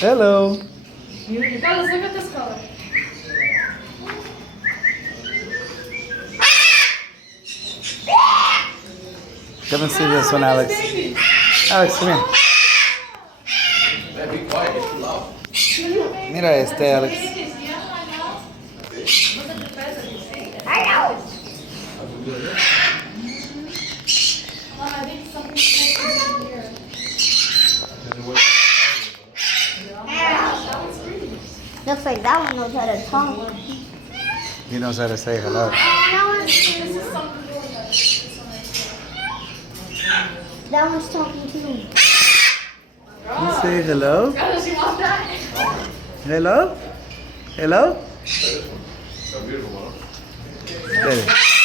Hello. Fellas, look at this color. Come and see this one, Alex. Alex, come here. Be quiet, it's too loud. Mira este, Alex. Looks like that one knows how to talk. He knows how to say hello. That one's talking too. You say hello? Hello? Hello? That's a beautiful one. Get it.